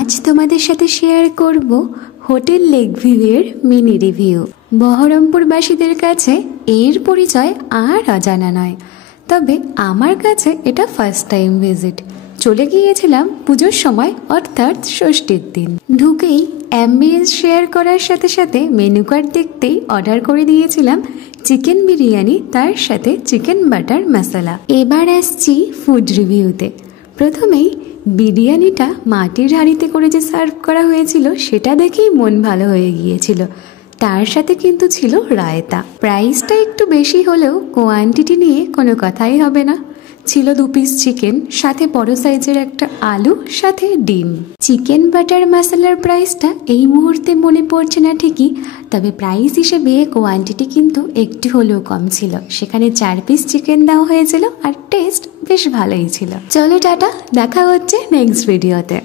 আজ তোমাদের সাথে শেয়ার করব হোটেল লেক ভিউ এর মিনি রিভিউ। বহরমপুরবাসীদের কাছে এর পরিচয় আর অজানা নয়, তবে আমার কাছে এটা ফার্স্ট টাইম ভিজিট। চলে গিয়েছিলাম পুজোর সময়, অর্থাৎ ষষ্ঠীর দিন। ঢুকেই অ্যাম্বিয়েন্স শেয়ার করার সাথে সাথে মেনু কার্ড দেখতেই অর্ডার করে দিয়েছিলাম চিকেন বিরিয়ানি, তার সাথে চিকেন বাটার মশলা। এবার আসছি ফুড রিভিউতে। প্রথমেই বিরিয়ানিটা মাটির হাঁড়িতে করে যে সার্ভ করা হয়েছিল সেটা দেখেই মন ভালো হয়ে গিয়েছিল। তার সাথে কিন্তু ছিল রায়তা। প্রাইসটা একটু বেশি হলেও কোয়ান্টিটি নিয়ে কোনো কথাই হবে না। ছিল 2 পিস চিকেন, সাথে বড় সাইজের একটা আলু, সাথে ডিম। চিকেন বাটার মশলার প্রাইসটা এই মুহূর্তে মনে পড়ছে না ঠিকই, তবে প্রাইস হিসেবে কোয়ান্টিটি কিন্তু একটু হলেও কম ছিল। সেখানে 4 পিস চিকেন দেওয়া হয়েছিল আর টেস্ট বেশ ভালোই ছিল। চলো টাটা, দেখা হচ্ছে নেক্সট ভিডিওতে।